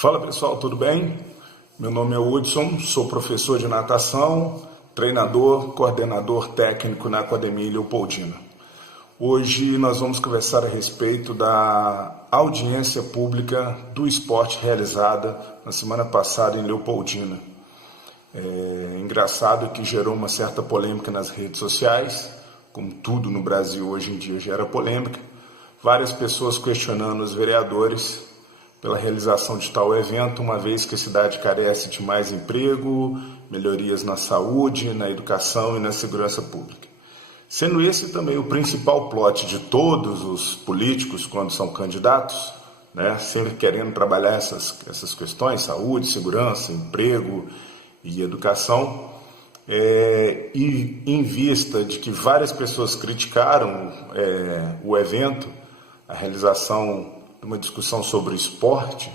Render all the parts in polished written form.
Fala pessoal, tudo bem? Meu nome é Hudson, sou professor de natação, treinador, coordenador técnico na Academia Leopoldina. Hoje nós vamos conversar a respeito da audiência pública do esporte realizada na semana passada em Leopoldina. É engraçado que gerou uma certa polêmica nas redes sociais, como tudo no Brasil hoje em dia gera polêmica. Várias pessoas questionando os vereadores pela realização de tal evento, uma vez que a cidade carece de mais emprego, melhorias na saúde, na educação e na segurança pública. Sendo esse também o principal plot de todos os políticos quando são candidatos, sempre querendo trabalhar essas questões, saúde, segurança, emprego e educação, e em vista de que várias pessoas criticaram o evento, a realização de uma discussão sobre o esporte,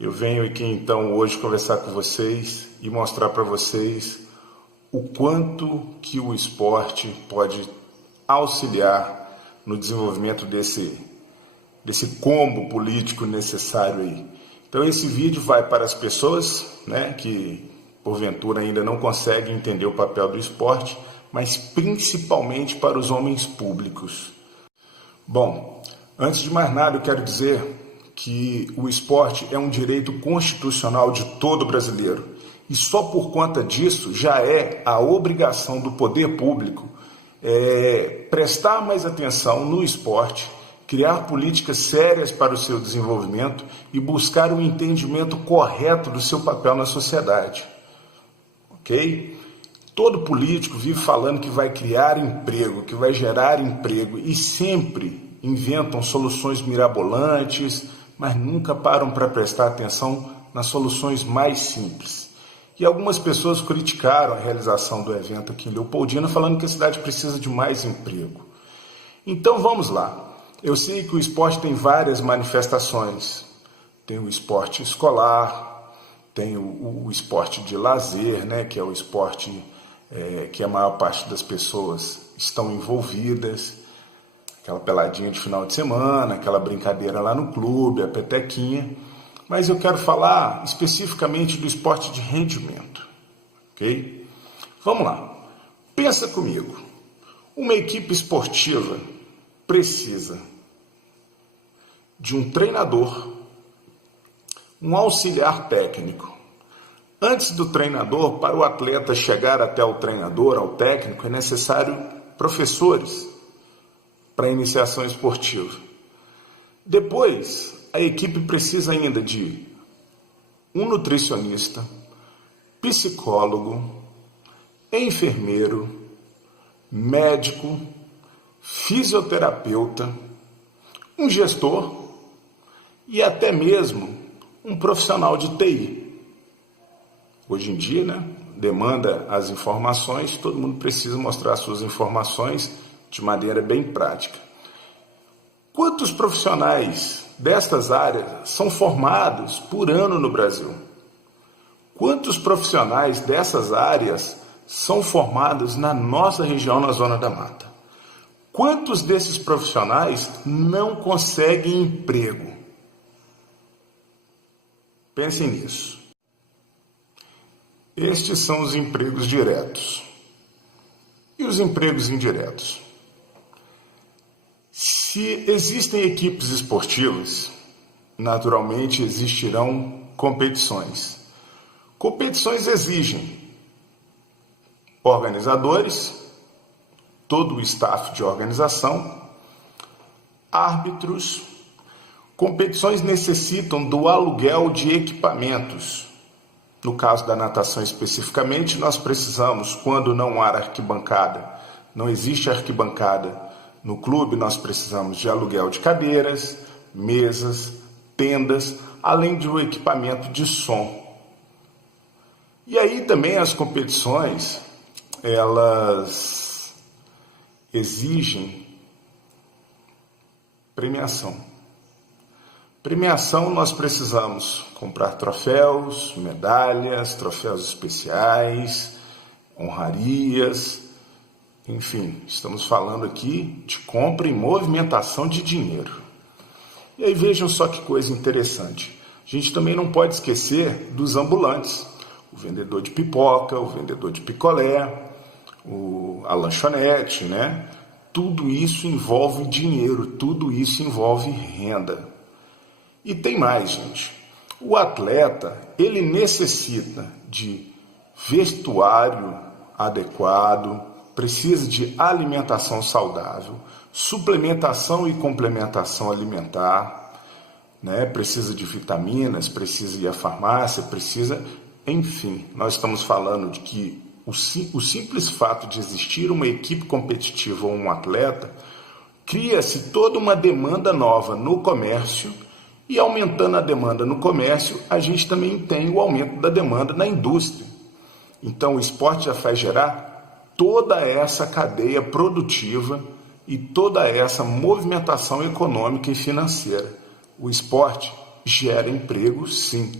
eu venho aqui então hoje conversar com vocês e mostrar para vocês o quanto que o esporte pode auxiliar no desenvolvimento desse combo político necessário aí. Então esse vídeo vai para as pessoas que porventura ainda não conseguem entender o papel do esporte, mas principalmente para os homens públicos. Bom, antes de mais nada, eu quero dizer que o esporte é um direito constitucional de todo brasileiro. E só por conta disso já é a obrigação do poder público prestar mais atenção no esporte, criar políticas sérias para o seu desenvolvimento e buscar um entendimento correto do seu papel na sociedade. Ok? Todo político vive falando que vai criar emprego, que vai gerar emprego e sempre inventam soluções mirabolantes, mas nunca param para prestar atenção nas soluções mais simples. E algumas pessoas criticaram a realização do evento aqui em Leopoldina, falando que a cidade precisa de mais emprego. Então vamos lá. Eu sei que o esporte tem várias manifestações. Tem o esporte escolar, tem o esporte de lazer, que é o esporte que a maior parte das pessoas estão envolvidas. Aquela peladinha de final de semana, aquela brincadeira lá no clube, a petequinha. Mas eu quero falar especificamente do esporte de rendimento, ok? Vamos lá. Pensa comigo. Uma equipe esportiva precisa de um treinador, um auxiliar técnico. Antes do treinador, para o atleta chegar até o treinador, ao técnico, é necessário professores para a iniciação esportiva. Depois, a equipe precisa ainda de um nutricionista, psicólogo, enfermeiro, médico, fisioterapeuta, um gestor e até mesmo um profissional de TI. Hoje em dia, demanda as informações, todo mundo precisa mostrar suas informações de maneira bem prática. Quantos profissionais destas áreas são formados por ano no Brasil? Quantos profissionais dessas áreas são formados na nossa região, na Zona da Mata? Quantos desses profissionais não conseguem emprego? Pensem nisso. Estes são os empregos diretos. E os empregos indiretos? Se existem equipes esportivas, naturalmente existirão competições. Competições exigem organizadores, todo o staff de organização, árbitros. Competições necessitam do aluguel de equipamentos. No caso da natação especificamente, nós precisamos, quando não há arquibancada, não existe arquibancada no clube, nós precisamos de aluguel de cadeiras, mesas, tendas, além de um equipamento de som. E aí também as competições, elas exigem premiação. Premiação, nós precisamos comprar troféus, medalhas, troféus especiais, honrarias. Enfim, estamos falando aqui de compra e movimentação de dinheiro. E aí vejam só que coisa interessante. gente também não pode esquecer dos ambulantes, o vendedor de pipoca, o vendedor de picolé, a lanchonete, né? Tudo isso envolve dinheiro, tudo isso envolve renda. E tem mais, gente. O atleta, ele necessita de vestuário adequado, precisa de alimentação saudável, suplementação e complementação alimentar, né? Precisa de vitaminas, precisa ir à farmácia, enfim, nós estamos falando de que o simples fato de existir uma equipe competitiva ou um atleta, cria-se toda uma demanda nova no comércio, e aumentando a demanda no comércio, a gente também tem o aumento da demanda na indústria. Então o esporte já faz gerar toda essa cadeia produtiva e toda essa movimentação econômica e financeira. O esporte gera emprego, sim.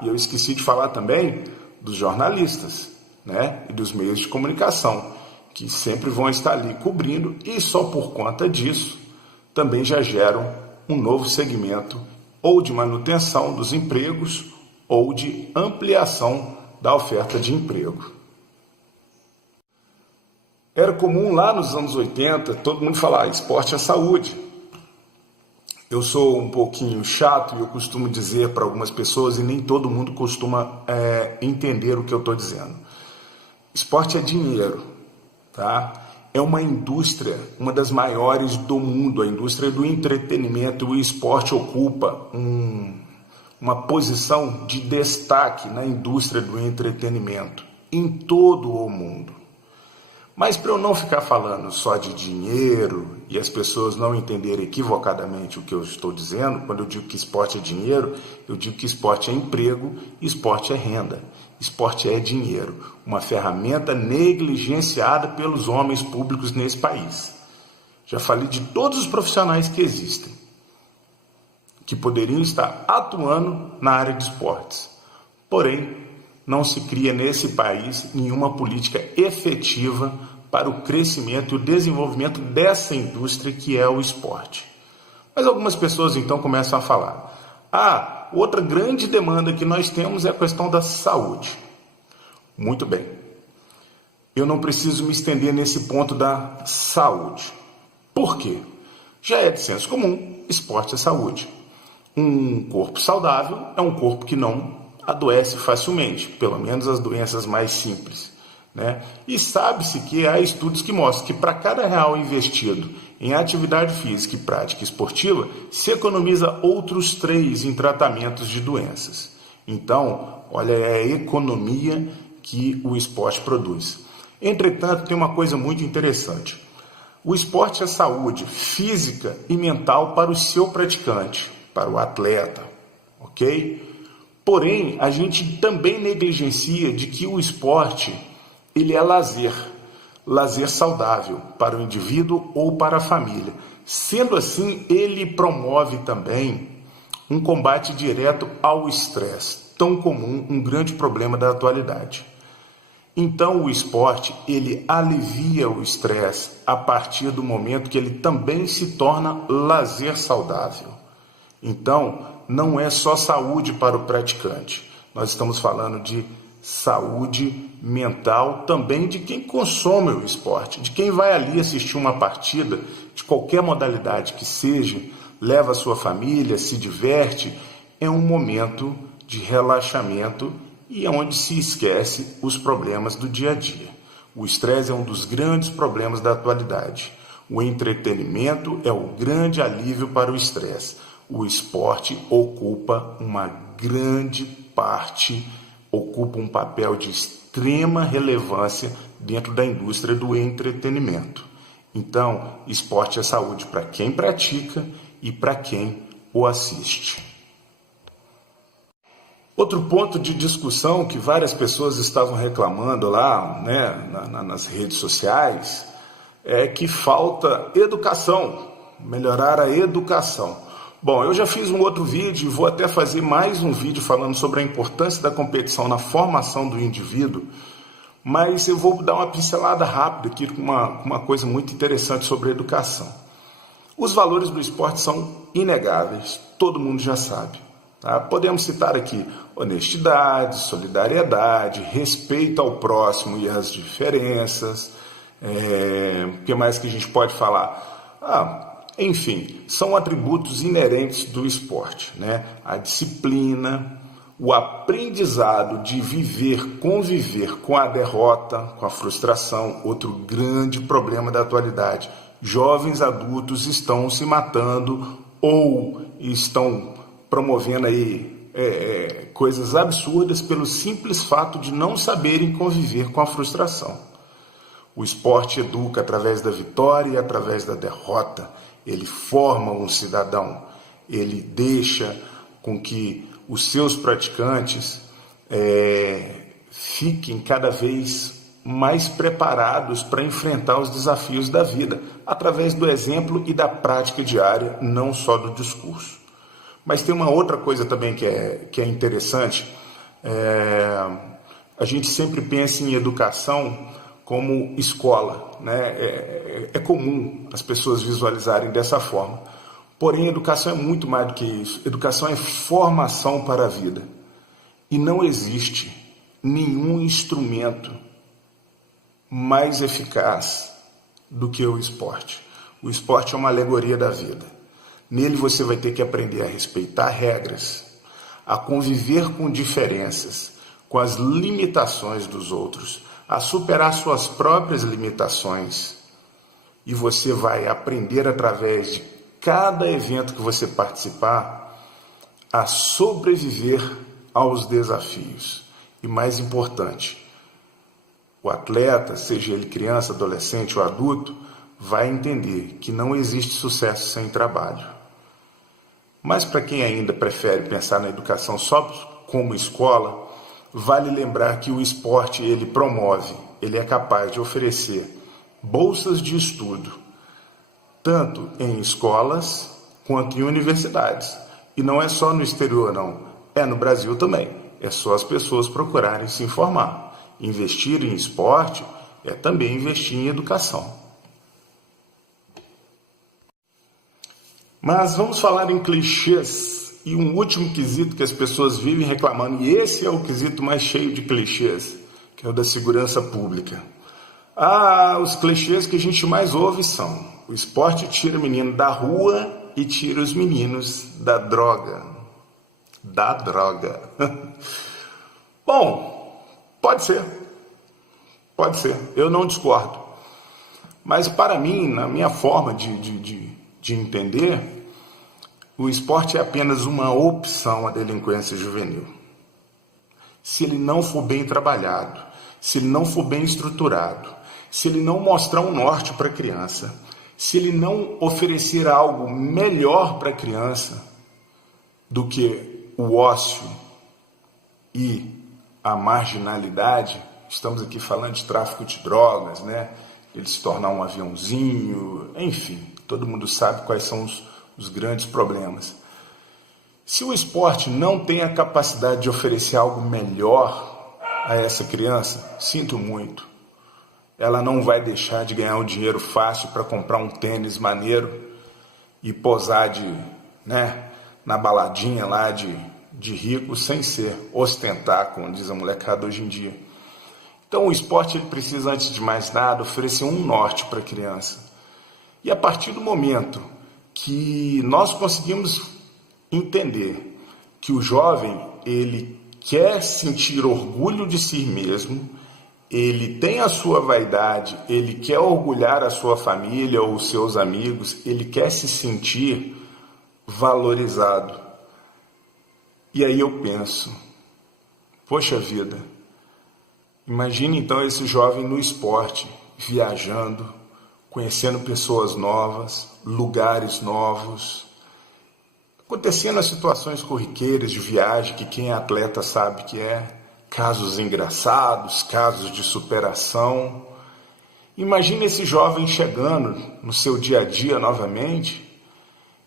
E eu esqueci de falar também dos jornalistas, né? E dos meios de comunicação, que sempre vão estar ali cobrindo, e só por conta disso também já geram um novo segmento ou de manutenção dos empregos ou de ampliação da oferta de emprego. Era comum lá nos anos 80 todo mundo falar: esporte é saúde. Eu sou um pouquinho chato e eu costumo dizer para algumas pessoas, e nem todo mundo costuma entender o que eu estou dizendo. Esporte é dinheiro, tá? É uma indústria, uma das maiores do mundo, a indústria do entretenimento. O esporte ocupa uma posição de destaque na indústria do entretenimento em todo o mundo. Mas para eu não ficar falando só de dinheiro e as pessoas não entenderem equivocadamente o que eu estou dizendo, quando eu digo que esporte é dinheiro, eu digo que esporte é emprego, esporte é renda. Esporte é dinheiro, uma ferramenta negligenciada pelos homens públicos nesse país. Já falei de todos os profissionais que existem, que poderiam estar atuando na área de esportes. Porém, não se cria nesse país nenhuma política efetiva para o crescimento e o desenvolvimento dessa indústria que é o esporte. Mas algumas pessoas então começam a falar: outra grande demanda que nós temos é a questão da saúde. Muito bem. Eu não preciso me estender nesse ponto da saúde. Por quê? Já é de senso comum, esporte é saúde. Um corpo saudável é um corpo que não adoece facilmente, pelo menos as doenças mais simples, né? E sabe-se que há estudos que mostram que para cada real investido em atividade física e prática esportiva, se economiza outros 3 em tratamentos de doenças. Então, olha, é a economia que o esporte produz. Entretanto, tem uma coisa muito interessante. O esporte é saúde física e mental para o seu praticante, para o atleta, ok? Porém, a gente também negligencia de que o esporte, ele é lazer saudável para o indivíduo ou para a família. Sendo assim, ele promove também um combate direto ao estresse, tão comum, um grande problema da atualidade. Então, o esporte, ele alivia o estresse a partir do momento que ele também se torna lazer saudável. Então, não é só saúde para o praticante. Nós estamos falando de saúde mental também de quem consome o esporte, de quem vai ali assistir uma partida, de qualquer modalidade que seja, leva a sua família, se diverte. É um momento de relaxamento e é onde se esquece os problemas do dia a dia. O estresse é um dos grandes problemas da atualidade. O entretenimento é o grande alívio para o estresse. O esporte ocupa uma grande parte, ocupa um papel de extrema relevância dentro da indústria do entretenimento. Então, esporte é saúde para quem pratica e para quem o assiste. Outro ponto de discussão que várias pessoas estavam reclamando lá, né, nas redes sociais, é que falta educação, melhorar a educação. Bom, eu já fiz um outro vídeo e vou até fazer mais um vídeo falando sobre a importância da competição na formação do indivíduo, mas eu vou dar uma pincelada rápida aqui com uma coisa muito interessante sobre a educação. Os valores do esporte são inegáveis, todo mundo já sabe. Tá? Podemos citar aqui honestidade, solidariedade, respeito ao próximo e às diferenças. O que mais que a gente pode falar? Enfim, são atributos inerentes do esporte, né? A disciplina, o aprendizado de conviver com a derrota, com a frustração, outro grande problema da atualidade. Jovens adultos estão se matando ou estão promovendo aí coisas absurdas pelo simples fato de não saberem conviver com a frustração. O esporte educa através da vitória e através da derrota. Ele forma um cidadão, ele deixa com que os seus praticantes fiquem cada vez mais preparados para enfrentar os desafios da vida, através do exemplo e da prática diária, não só do discurso. Mas tem uma outra coisa também que é interessante. A gente sempre pensa em educação como escola, né? É comum as pessoas visualizarem dessa forma. Porém, educação é muito mais do que isso. Educação é formação para a vida. E não existe nenhum instrumento mais eficaz do que o esporte. O esporte é uma alegoria da vida. Nele você vai ter que aprender a respeitar regras, a conviver com diferenças, com as limitações dos outros, a superar suas próprias limitações. E você vai aprender através de cada evento que você participar a sobreviver aos desafios. E mais importante, o atleta, seja ele criança, adolescente ou adulto, vai entender que não existe sucesso sem trabalho. Mas para quem ainda prefere pensar na educação só como escola, vale lembrar que o esporte ele promove, ele é capaz de oferecer bolsas de estudo, tanto em escolas quanto em universidades. E não é só no exterior, não. É no Brasil também. É só as pessoas procurarem se informar. Investir em esporte é também investir em educação. Mas vamos falar em clichês e um último quesito que as pessoas vivem reclamando, e esse é o quesito mais cheio de clichês, que é o da segurança pública. Os clichês que a gente mais ouve são: o esporte tira o menino da rua e tira os meninos da droga. Da droga. Bom, pode ser, eu não discordo. Mas para mim, na minha forma de entender, o esporte é apenas uma opção à delinquência juvenil. Se ele não for bem trabalhado, se ele não for bem estruturado, se ele não mostrar um norte para a criança, se ele não oferecer algo melhor para a criança do que o ócio e a marginalidade, estamos aqui falando de tráfico de drogas, né? Ele se tornar um aviãozinho, enfim, todo mundo sabe quais são os grandes problemas. Se o esporte não tem a capacidade de oferecer algo melhor a essa criança, sinto muito, ela não vai deixar de ganhar um dinheiro fácil para comprar um tênis maneiro e posar na baladinha lá de rico, sem ser ostentar, como diz a molecada hoje em dia. Então o esporte ele precisa, antes de mais nada, oferecer um norte para a criança. E a partir do momento que nós conseguimos entender que o jovem ele quer sentir orgulho de si mesmo, ele tem a sua vaidade, ele quer orgulhar a sua família ou os seus amigos, ele quer se sentir valorizado. E aí eu penso, poxa vida, imagine então esse jovem no esporte, viajando, conhecendo pessoas novas, lugares novos, acontecendo as situações corriqueiras de viagem que quem é atleta sabe que é, casos engraçados, casos de superação. Imagine esse jovem chegando no seu dia a dia novamente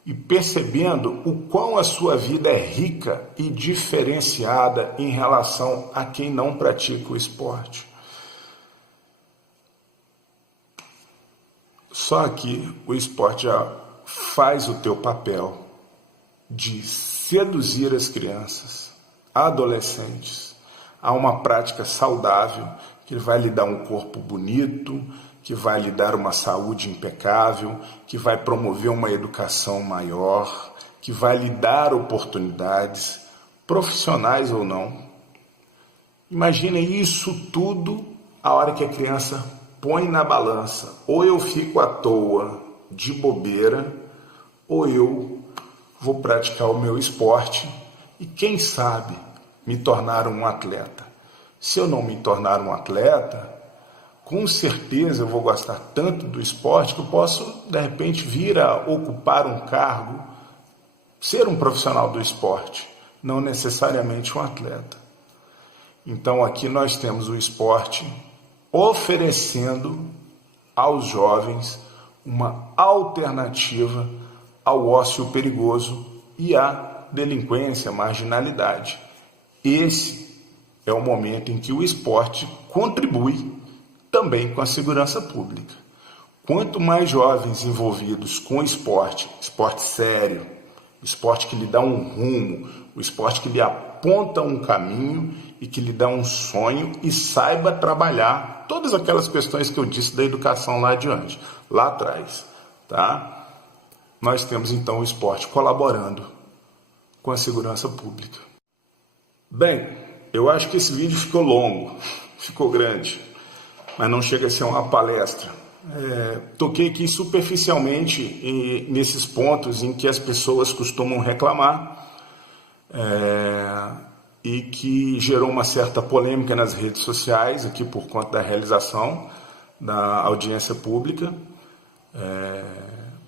e percebendo o quão a sua vida é rica e diferenciada em relação a quem não pratica o esporte. Só que o esporte já faz o teu papel de seduzir as crianças, adolescentes, a uma prática saudável que vai lhe dar um corpo bonito, que vai lhe dar uma saúde impecável, que vai promover uma educação maior, que vai lhe dar oportunidades, profissionais ou não. Imagina isso tudo a hora que a criança põe na balança. Ou eu fico à toa, de bobeira, ou eu vou praticar o meu esporte e, quem sabe, me tornar um atleta. Se eu não me tornar um atleta, com certeza eu vou gostar tanto do esporte que eu posso, de repente, vir a ocupar um cargo, ser um profissional do esporte, não necessariamente um atleta. Então aqui nós temos o esporte oferecendo aos jovens uma alternativa ao ócio perigoso e à delinquência, à marginalidade. Esse é o momento em que o esporte contribui também com a segurança pública. Quanto mais jovens envolvidos com esporte, esporte sério, esporte que lhe dá um rumo, o esporte que lhe aponta um caminho e que lhe dá um sonho e saiba trabalhar todas aquelas questões que eu disse da educação lá adiante, lá atrás, tá? Nós temos então o esporte colaborando com a segurança pública. Bem, eu acho que esse vídeo ficou longo, ficou grande, mas não chega a ser uma palestra. Toquei aqui superficialmente nesses pontos em que as pessoas costumam reclamar e que gerou uma certa polêmica nas redes sociais, aqui por conta da realização da audiência pública,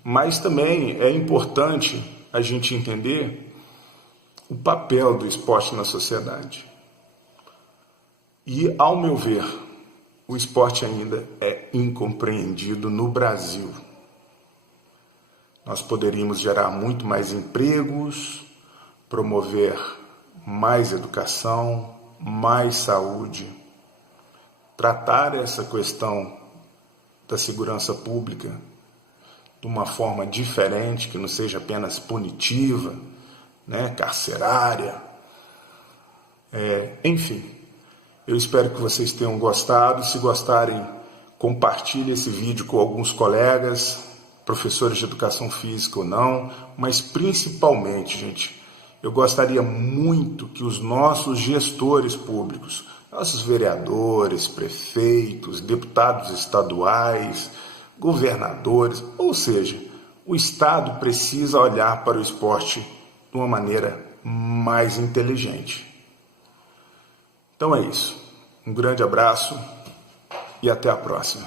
mas também é importante a gente entender o papel do esporte na sociedade. E, ao meu ver, o esporte ainda é incompreendido no Brasil. Nós poderíamos gerar muito mais empregos, promover mais educação, mais saúde, tratar essa questão da segurança pública de uma forma diferente, que não seja apenas punitiva, carcerária. Enfim, eu espero que vocês tenham gostado. Se gostarem, compartilhe esse vídeo com alguns colegas, professores de educação física ou não, mas principalmente, gente, eu gostaria muito que os nossos gestores públicos, nossos vereadores, prefeitos, deputados estaduais, governadores, ou seja, o Estado precisa olhar para o esporte de uma maneira mais inteligente. Então é isso. Um grande abraço e até a próxima.